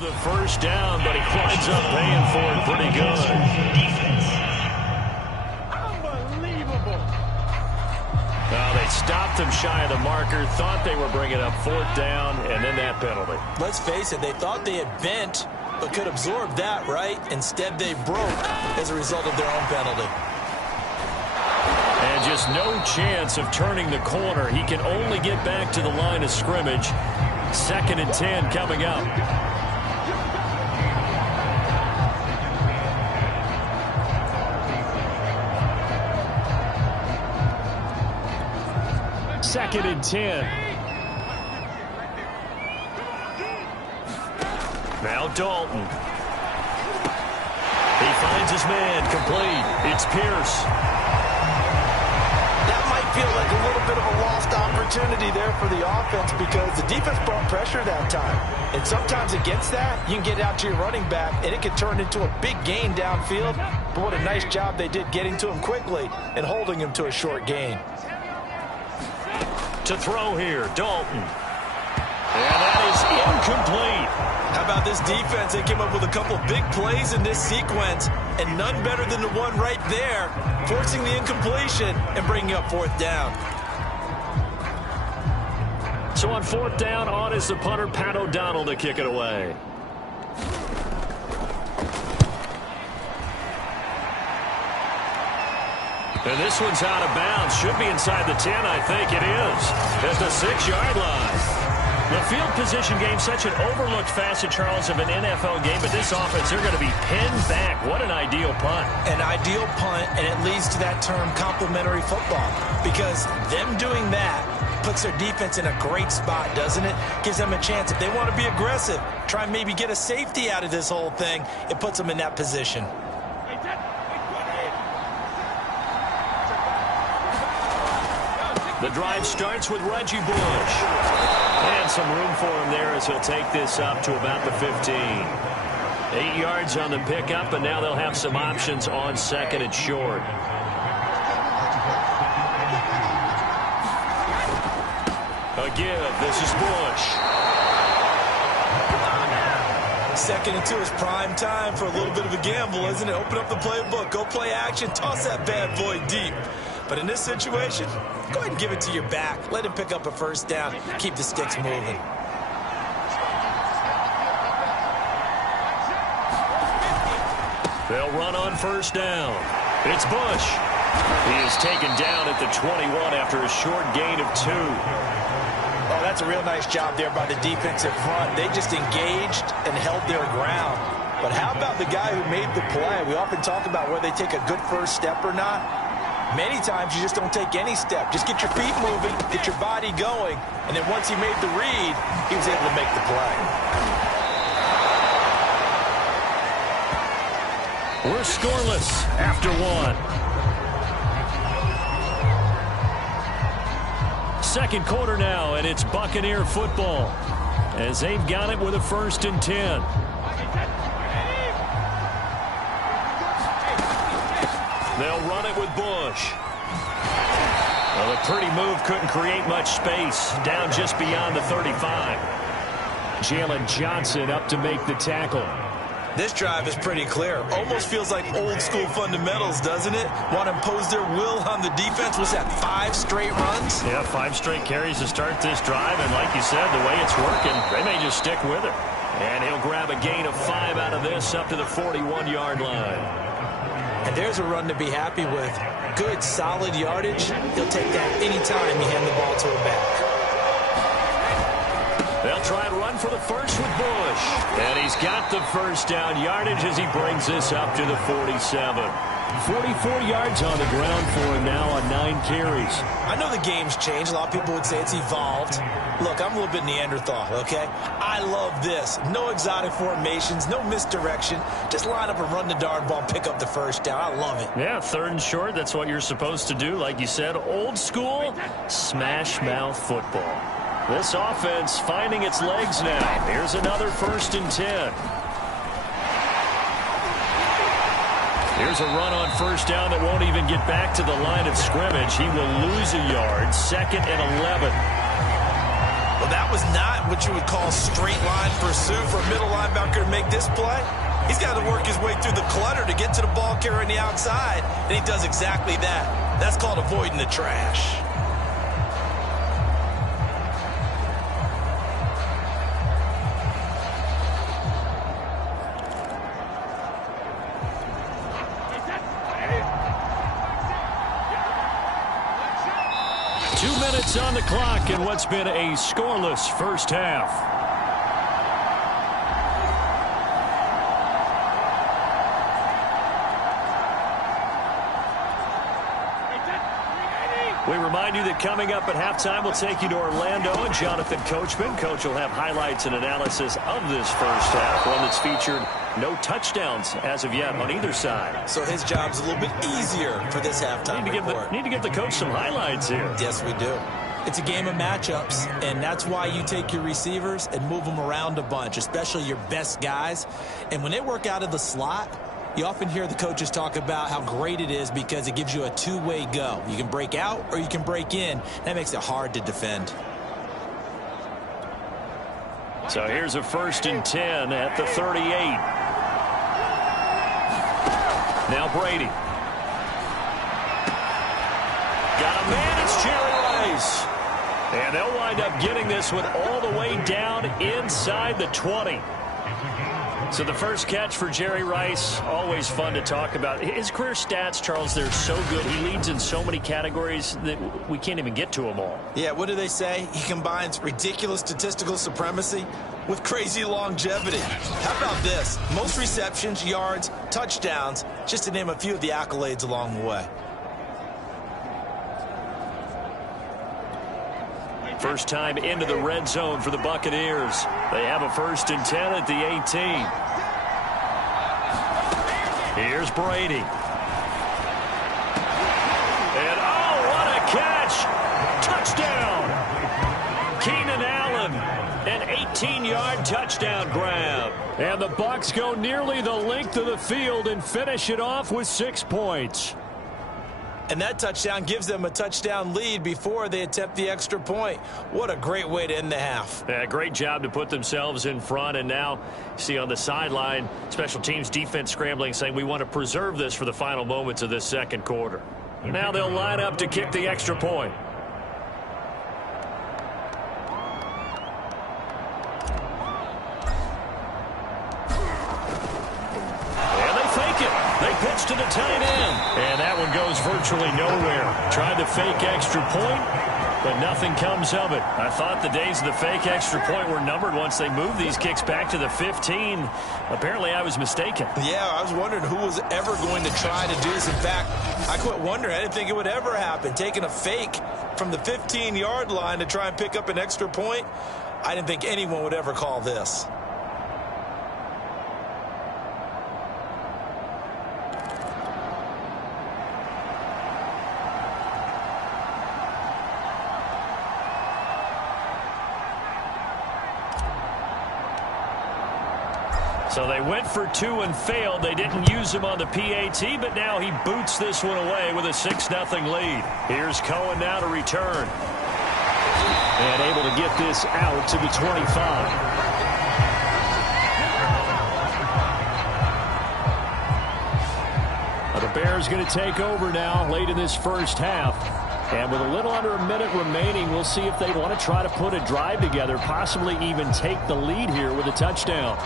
The first down, but he winds up paying for it pretty good. Unbelievable. Well, they stopped him shy of the marker, thought they were bringing up fourth down, and then that penalty. Let's face it, they thought they had bent, but could absorb that, right? Instead, they broke as a result of their own penalty. And just no chance of turning the corner. He can only get back to the line of scrimmage. 2nd and 10 coming up. Second and 10. Now Dalton. He finds his man, complete. It's Pierce. That might feel like a little bit of a lost opportunity there for the offense because the defense brought pressure that time. And sometimes against that, you can get out to your running back, and it can turn into a big gain downfield. But what a nice job they did getting to him quickly and holding him to a short gain. To throw here, Dalton. And that is incomplete. How about this defense? They came up with a couple big plays in this sequence, and none better than the one right there, forcing the incompletion and bringing up fourth down. So on fourth down, on is the punter, Pat O'Donnell, to kick it away. And this one's out of bounds. Should be inside the 10, I think it is. At the 6-yard line. The field position game, such an overlooked facet, Charles, of an NFL game, but this offense, they're going to be pinned back. What an ideal punt. An ideal punt, and it leads to that term complementary football, because them doing that puts their defense in a great spot, doesn't it? Gives them a chance. If they want to be aggressive, try and maybe get a safety out of this whole thing, it puts them in that position. The drive starts with Reggie Bush. And some room for him there as he'll take this up to about the 15. 8 yards on the pickup, and now they'll have some options on 2nd and short. A give. This is Bush. 2nd and 2 is prime time for a little bit of a gamble, isn't it? Open up the playbook. Go play action. Toss that bad boy deep. But in this situation, go ahead and give it to your back. Let him pick up a first down. Keep the sticks moving. They'll run on first down. It's Bush. He is taken down at the 21 after a short gain of 2. Oh, that's a real nice job there by the defensive front. They just engaged and held their ground. But how about the guy who made the play? We often talk about whether they take a good first step or not. Many times you just don't take any step. Just get your feet moving, get your body going, and then once he made the read, he was able to make the play. We're scoreless after 1. Second quarter now, and it's Buccaneer football as they've got it with a 1st and 10. They'll run it with Bush. Well, a pretty move couldn't create much space. Down just beyond the 35. Jalen Johnson up to make the tackle. This drive is pretty clear. Almost feels like old school fundamentals, doesn't it? Want to impose their will on the defense. Was that 5 straight runs? Yeah, 5 straight carries to start this drive. And like you said, the way it's working, they may just stick with it. And he'll grab a gain of 5 out of this up to the 41-yard line. And there's a run to be happy with. Good, solid yardage. He'll take that anytime you hand the ball to a back. They'll try and run for the first with Bush. And he's got the first down yardage as he brings this up to the 47. 44 yards on the ground for him now on 9 carries. I know the game's changed. A lot of people would say it's evolved. Look, I'm a little bit Neanderthal, okay? I love this. No exotic formations, no misdirection. Just line up and run the darn ball and pick up the first down. I love it. Yeah, 3rd and short, that's what you're supposed to do. Like you said, old school, smash mouth football. This offense finding its legs now. Here's another 1st and 10. Here's a run on first down that won't even get back to the line of scrimmage. He will lose a yard. 2nd and 11. Well, that was not what you would call straight line pursuit for a middle linebacker to make this play. He's got to work his way through the clutter to get to the ball carrier on the outside, and he does exactly that. That's called avoiding the trash. On the clock in what's been a scoreless first half. We remind you that coming up at halftime, we'll take you to Orlando and Jonathan Coachman. Coach will have highlights and analysis of this first half, one that's featured no touchdowns as of yet on either side. So his job's a little bit easier for this halftime report. Need to give the coach some highlights here. Yes, we do. It's a game of matchups, and that's why you take your receivers and move them around a bunch, especially your best guys. And when they work out of the slot, you often hear the coaches talk about how great it is because it gives you a two-way go. You can break out or you can break in. That makes it hard to defend. So here's a 1st and 10 at the 38. Now Brady. Got a man, it's Jerry Rice. And they'll wind up getting this one all the way down inside the 20. So the first catch for Jerry Rice, always fun to talk about. His career stats, Charles, they're so good. He leads in so many categories that we can't even get to them all. Yeah, what do they say? He combines ridiculous statistical supremacy with crazy longevity. How about this? Most receptions, yards, touchdowns, just to name a few of the accolades along the way. First time into the red zone for the Buccaneers. They have a 1st and 10 at the 18. Here's Brady. And oh, what a catch! Touchdown! Keenan Allen, an 18-yard touchdown grab. And the Bucs go nearly the length of the field and finish it off with 6 points. And that touchdown gives them a touchdown lead before they attempt the extra point. What a great way to end the half. Yeah, great job to put themselves in front. And now, see on the sideline, special teams defense scrambling, saying we want to preserve this for the final moments of this second quarter. Now they'll line up to kick the extra point. Pitch to the tight end. And that one goes virtually nowhere. Tried to fake extra point, but nothing comes of it. I thought the days of the fake extra point were numbered once they moved these kicks back to the 15. Apparently, I was mistaken. Yeah, I was wondering who was ever going to try to do this. In fact, I quit wondering. I didn't think it would ever happen. Taking a fake from the 15-yard line to try and pick up an extra point, I didn't think anyone would ever call this. So they went for 2 and failed. They didn't use him on the PAT, but now he boots this one away with a 6-0 lead. Here's Cohen now to return. And able to get this out to the 25. The Bears going to take over now late in this first half. And with a little under a minute remaining, we'll see if they want to try to put a drive together, possibly even take the lead here with a touchdown.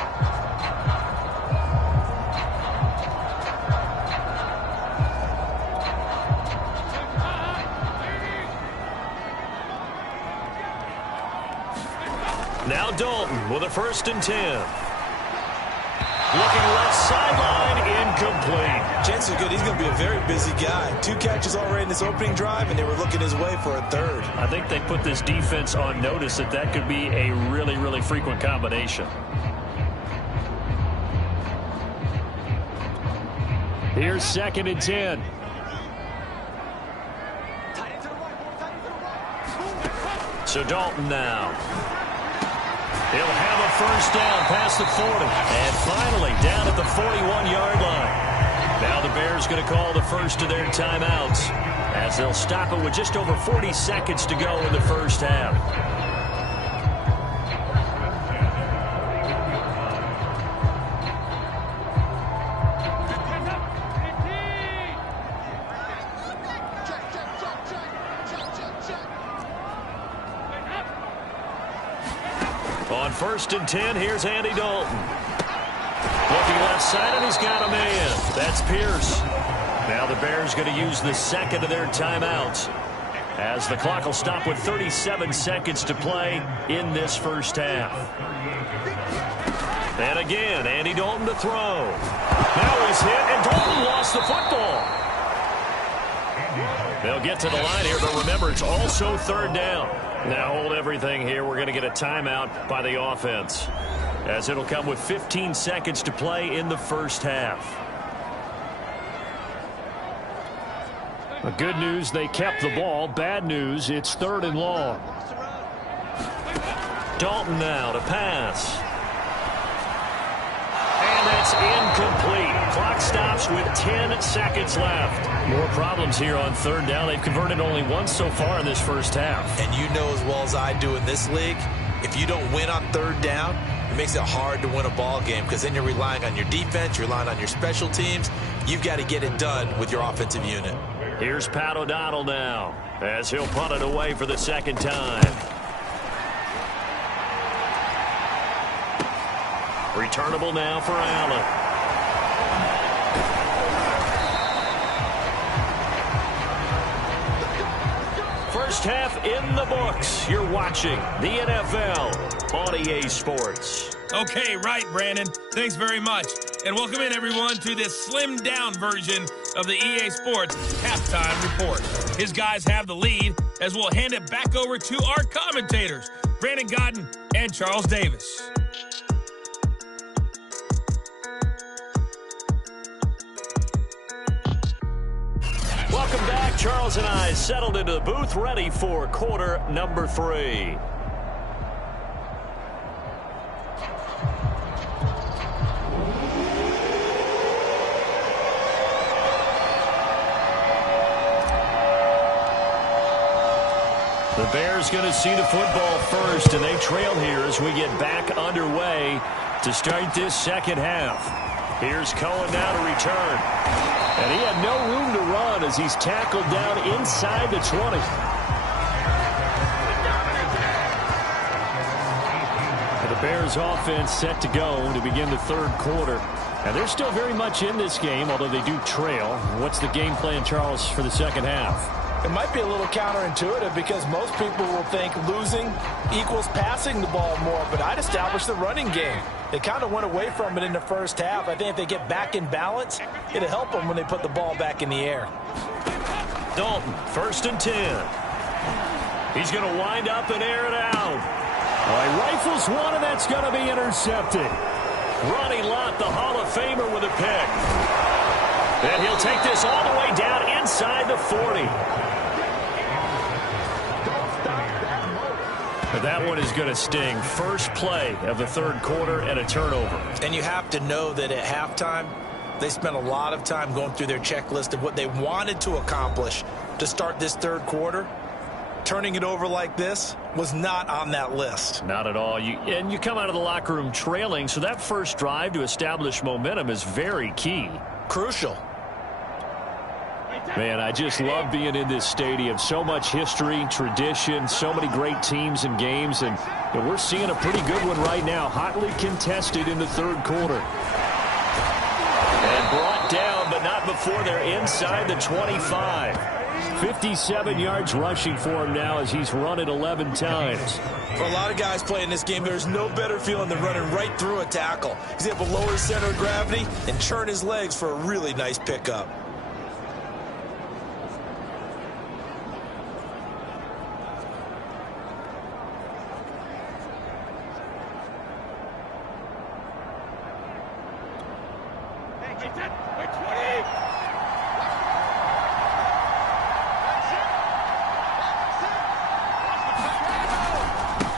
Now Dalton with a 1st and 10. Looking left sideline, incomplete. Chances are good he's going to be a very busy guy. 2 catches already in this opening drive, and they were looking his way for a 3rd. I think they put this defense on notice that could be a really, really frequent combination. Here's 2nd and 10. So Dalton now. He'll have a 1st down past the 40. And finally down at the 41-yard line. Now the Bears going to call the first of their timeouts as they'll stop it with just over 40 seconds to go in the first half. On 1st and 10, here's Andy Dalton. Looking left side, and he's got a man. That's Pierce. Now the Bears going to use the second of their timeouts, as the clock will stop with 37 seconds to play in this first half. And again, Andy Dalton to throw. Now he's hit, and Dalton lost the football. They'll get to the line here, but remember, it's also 3rd down. Now hold everything here. We're going to get a timeout by the offense, as it'll come with 15 seconds to play in the first half. Good news, they kept the ball. Bad news, it's 3rd and long. Dalton now to pass. And that's incomplete. Clock stops with 10 seconds left. More problems here on 3rd down. They've converted only once so far in this first half. And you know as well as I do in this league, if you don't win on 3rd down, it makes it hard to win a ball game, because then you're relying on your defense, you're relying on your special teams. You've got to get it done with your offensive unit. Here's Pat O'Donnell now, as he'll punt it away for the 2nd time. Returnable now for Allen. First half in the books. You're watching the NFL on EA Sports. Okay, right, Brandon. Thanks very much. And welcome in, everyone, to this slimmed-down version of the EA Sports Halftime Report. His guys have the lead, as we'll hand it back over to our commentators, Brandon Godden and Charles Davis. Welcome back. Charles and I settled into the booth, ready for quarter number 3. The Bears going to see the football first, and they trail here as we get back underway to start this second half. Here's Cohen now to return. And he had no room to run as he's tackled down inside the 20. And the Bears offense set to go to begin the 3rd quarter. And they're still very much in this game, although they do trail. What's the game plan, Charles, for the second half? It might be a little counterintuitive, because most people will think losing equals passing the ball more, but I'd establish the running game. They kind of went away from it in the first half. I think if they get back in balance, it'll help them when they put the ball back in the air. Dalton, 1st and 10. He's going to wind up and air it out. All right, rifles one, and that's going to be intercepted. Ronnie Lott, the Hall of Famer, with a pick. And he'll take this all the way down inside the 40. But that one is going to sting. First play of the 3rd quarter and a turnover. And you have to know that at halftime, they spent a lot of time going through their checklist of what they wanted to accomplish to start this 3rd quarter. Turning it over like this was not on that list. Not at all. And you come out of the locker room trailing, so that first drive to establish momentum is very key. Crucial. Man, I just love being in this stadium. So much history, tradition, so many great teams and games, and we're seeing a pretty good one right now, hotly contested in the 3rd quarter. And brought down, but not before they're inside the 25. 57 yards rushing for him now as he's run it 11 times. For a lot of guys playing this game, there's no better feeling than running right through a tackle. He's able to lower his center of gravity and churn his legs for a really nice pickup.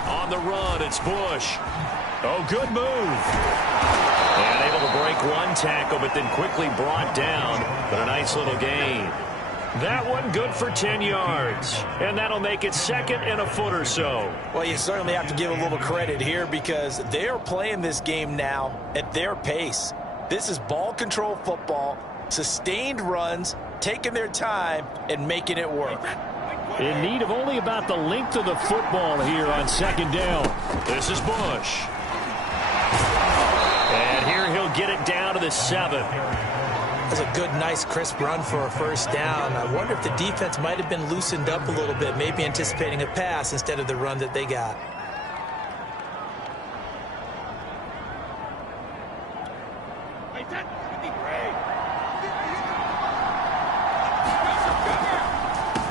On the run, it's Bush. Oh, good move. And able to break one tackle, but then quickly brought down. But a nice little gain. That one good for 10 yards. And that'll make it 2nd and a foot or so. Well, you certainly have to give a little credit here, because they are playing this game now at their pace. This is ball control football, sustained runs, taking their time, and making it work. In need of only about the length of the football here on second down. This is Bush. And here he'll get it down to the 7. That's a good, nice, crisp run for a first down. I wonder if the defense might have been loosened up a little bit, maybe anticipating a pass instead of the run that they got.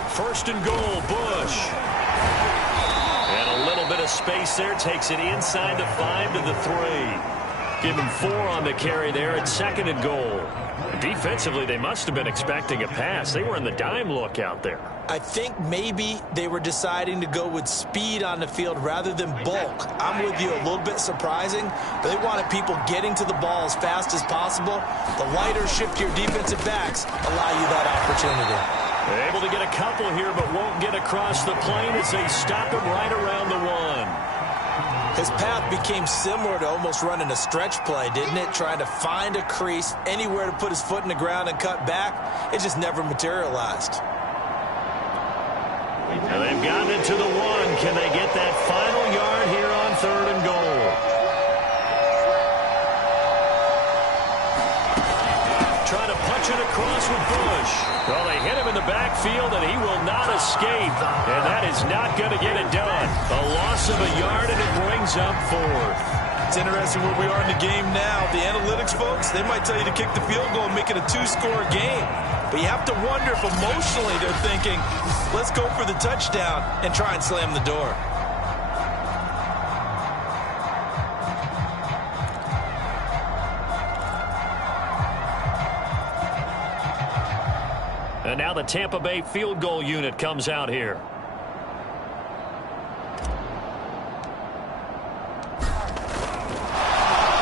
First and goal, Bush. And a little bit of space there. Takes it inside the 5 to the 3. Give him 4 on the carry there at second and goal. Defensively, they must have been expecting a pass. They were in the dime look out there. I think maybe they were deciding to go with speed on the field rather than bulk. I'm with you, a little bit surprising. But they wanted people getting to the ball as fast as possible. The lighter, shiftier defensive backs allow you that opportunity. They're able to get a couple here, but won't get across the plane as they stop him right around the 1. His path became similar to almost running a stretch play, didn't it? Trying to find a crease, anywhere to put his foot in the ground and cut back. It just never materialized. Now they've gotten it to the 1. Can they get that final yard here on third and goal? Trying to punch it across with Bush. Well, they hit him in the backfield, and he will not escape. And that is not going to get it done. A loss of a yard, and it brings up 4th. It's interesting where we are in the game now. The analytics folks, they might tell you to kick the field goal and make it a 2-score game. But you have to wonder if emotionally they're thinking, let's go for the touchdown and try and slam the door. And now the Tampa Bay field goal unit comes out here.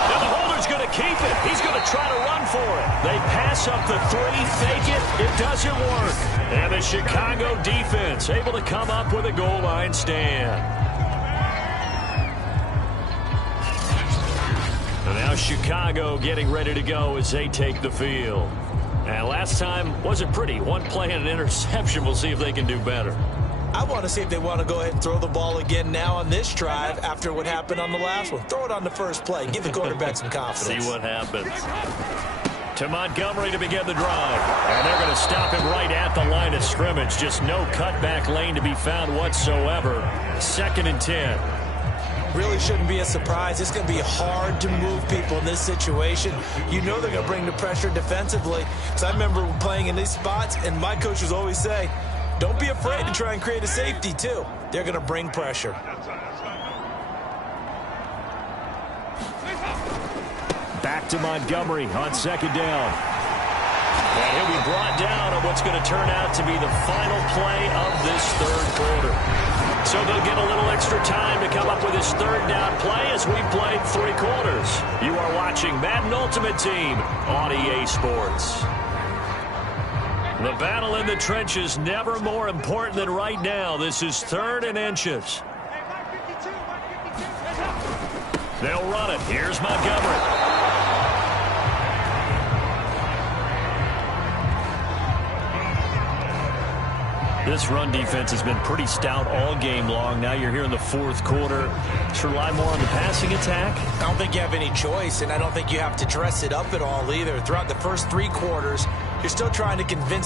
Now the holder's going to keep it. He's going to try to run for it. They pass up the 3, fake it. It doesn't work. And the Chicago defense able to come up with a goal line stand. And now Chicago getting ready to go as they take the field. And last time wasn't pretty. 1 play and an interception. We'll see if they can do better. I want to see if they want to go ahead and throw the ball again now on this drive after what happened on the last one. Throw it on the first play. Give the quarterback some confidence. See what happens. To Montgomery to begin the drive. And they're going to stop him right at the line of scrimmage. Just no cutback lane to be found whatsoever. 2nd and 10. Really shouldn't be a surprise. It's going to be hard to move people in this situation. You know they're going to bring the pressure defensively. So I remember playing in these spots, and my coaches always say, don't be afraid to try and create a safety, too. They're going to bring pressure. Back to Montgomery on 2nd down. And he'll be brought down on what's going to turn out to be the final play of this 3rd quarter. So they'll get a little extra time to come up with his 3rd down play as we played 3 quarters. You are watching Madden Ultimate Team on EA Sports. The battle in the trenches never more important than right now. This is 3rd and inches. They'll run it. Here's Montgomery. This run defense has been pretty stout all game long. Now you're here in the 4th quarter. Should rely more on the passing attack? I don't think you have any choice, and I don't think you have to dress it up at all either. Throughout the first 3 quarters, you're still trying to convince